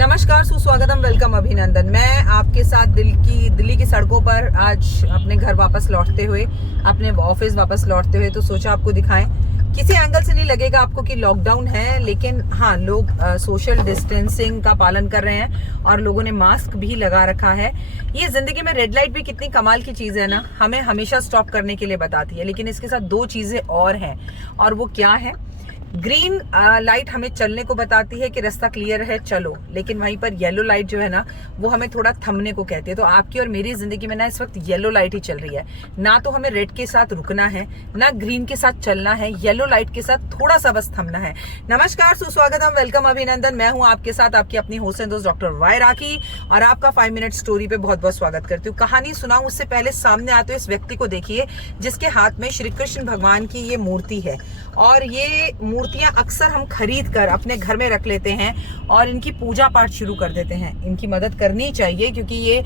नमस्कार, सुस्वागतम, वेलकम, अभिनंदन। मैं आपके साथ दिल्ली की सड़कों पर आज अपने घर वापस लौटते हुए, अपने ऑफिस वापस लौटते हुए, तो सोचा आपको दिखाएं। किसी एंगल से नहीं लगेगा आपको कि लॉकडाउन है, लेकिन हाँ, लोग सोशल डिस्टेंसिंग का पालन कर रहे हैं और लोगों ने मास्क भी लगा रखा है। ये जिंदगी में रेड लाइट भी कितनी कमाल की चीज है ना, हमें हमेशा स्टॉप करने के लिए बताती है, लेकिन इसके साथ दो चीजें और हैं। और वो क्या है? ग्रीन लाइट हमें चलने को बताती है कि रास्ता क्लियर है, चलो, लेकिन वहीं पर येलो लाइट जो है ना, वो हमें थोड़ा थमने को कहती है। तो आपकी और मेरी जिंदगी में ना इस वक्त येलो लाइट ही चल रही है। ना तो हमें रेड के साथ रुकना है, ना ग्रीन के साथ चलना है, येलो लाइट के साथ थोड़ा सा बस थमना है। नमस्कार, सुस्वागतम, वेलकम, अभिनंदन। मैं हूं आपके साथ आपकी अपनी होस्ट एंड दोस्त डॉक्टर वाई राखी, और आपका 5 मिनट स्टोरी पे बहुत बहुत स्वागत करती हूँ। कहानी सुनाऊं उससे पहले सामने आते इस व्यक्ति को देखिए, जिसके हाथ में श्री कृष्ण भगवान की ये मूर्ति है। और ये मूर्तियां अक्सर हम खरीद कर अपने घर में रख लेते हैं और इनकी पूजा पाठ शुरू कर देते हैं। इनकी मदद करनी चाहिए, क्योंकि ये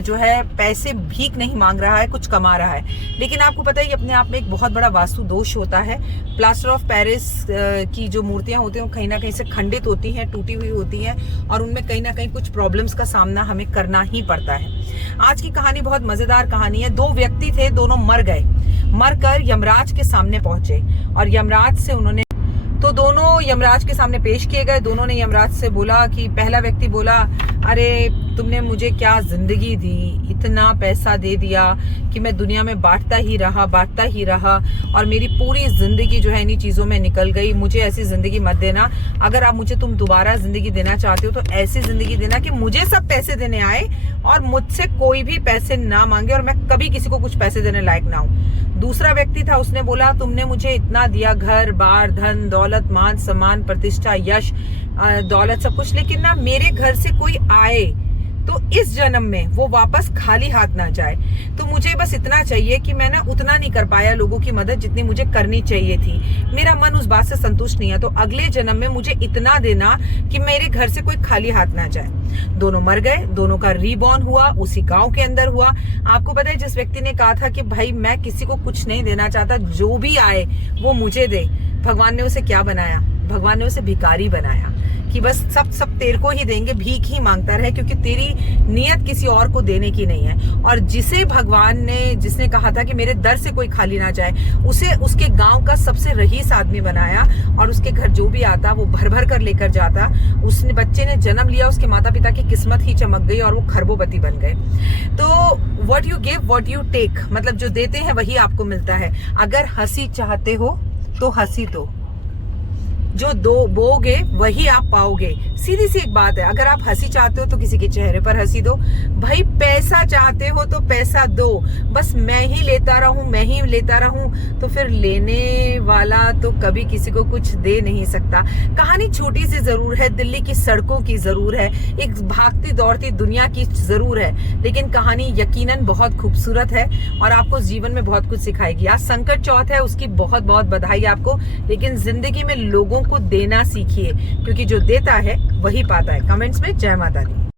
जो है पैसे भीख नहीं मांग रहा है, कुछ कमा रहा है। लेकिन आपको पता है, ये अपने आप में एक बहुत बड़ा वास्तु दोष होता है। प्लास्टर ऑफ पेरिस की जो मूर्तियां होती हैं वो कहीं ना कहीं से खंडित होती हैं, टूटी हुई होती हैं, और उनमें कहीं ना कहीं कुछ प्रॉब्लम्स का सामना हमें करना ही पड़ता है। आज की कहानी बहुत मजेदार कहानी है। दो व्यक्ति थे, दोनों मर गए, मरकर यमराज के सामने पहुंचे, और यमराज से दोनों यमराज के सामने पेश किए गए। दोनों ने यमराज से बोला कि, पहला व्यक्ति बोला, अरे तुमने मुझे क्या जिंदगी दी, इतना पैसा दे दिया कि मैं दुनिया में बांटता ही रहा, और मेरी पूरी जिंदगी जो है इन्हीं चीजों में निकल गई। मुझे ऐसी जिंदगी मत देना। अगर आप मुझे तुम दोबारा जिंदगी देना चाहते हो तो ऐसी जिंदगी देना कि मुझे सब पैसे देने आए और मुझसे कोई भी पैसे ना मांगे, और मैं कभी किसी को कुछ पैसे देने लायक ना हूं। दूसरा व्यक्ति था, उसने बोला, तुमने मुझे इतना दिया, घर बार, धन दौलत, मान सम्मान, प्रतिष्ठा, यश, दौलत, सब कुछ, लेकिन ना मेरे घर से कोई आए तो इस जन्म में वो वापस खाली हाथ ना जाए। तो मुझे बस इतना चाहिए कि मैं ना उतना नहीं कर पाया लोगों की मदद जितनी मुझे करनी चाहिए थी। मेरा मन उस बात से संतुष्ट नहीं है, तो अगले जन्म में मुझे इतना देना कि मेरे घर से कोई खाली हाथ ना जाए। दोनों मर गए, दोनों का रीबॉर्न हुआ, उसी गांव के अंदर हुआ। आपको पता है, जिस व्यक्ति ने कहा था कि भाई मैं किसी को कुछ नहीं देना चाहता, जो भी आए वो मुझे दे, भगवान ने उसे क्या बनाया? भगवान ने उसे भिखारी बनाया कि बस सब तेरे को ही देंगे, भीख ही मांगता रहे, क्योंकि तेरी नियत किसी और को देने की नहीं है। और जिसने कहा था कि मेरे दर से कोई खाली ना जाए, उसे उसके गांव का सबसे रईस आदमी बनाया, और उसके घर जो भी आता वो भर भर कर लेकर जाता। उसने बच्चे ने जन्म लिया, उसके माता पिता की किस्मत ही चमक गई और वो खरबोपति बन गए। तो what you give what you take, मतलब जो देते हैं वही आपको मिलता है। अगर हंसी चाहते हो तो हंसी दो, जो दो बोगे वही आप पाओगे। सीधी सी एक बात है, अगर आप हंसी चाहते हो तो किसी के चेहरे पर हंसी दो। भाई पैसा चाहते हो तो पैसा दो, बस मैं ही लेता रहूं, तो फिर लेने वाला तो कभी किसी को कुछ दे नहीं सकता। कहानी छोटी सी जरूर है, दिल्ली की सड़कों की जरूर है, एक भागती दौड़ती दुनिया की जरूर है, लेकिन कहानी यकीनन बहुत खूबसूरत है और आपको जीवन में बहुत कुछ सिखाएगी। आज संकट चौथ है, उसकी बहुत बहुत बधाई आपको, लेकिन जिंदगी में लोगों को देना सीखिए, क्योंकि जो देता है वही पाता है। कमेंट्स में जय माता दी।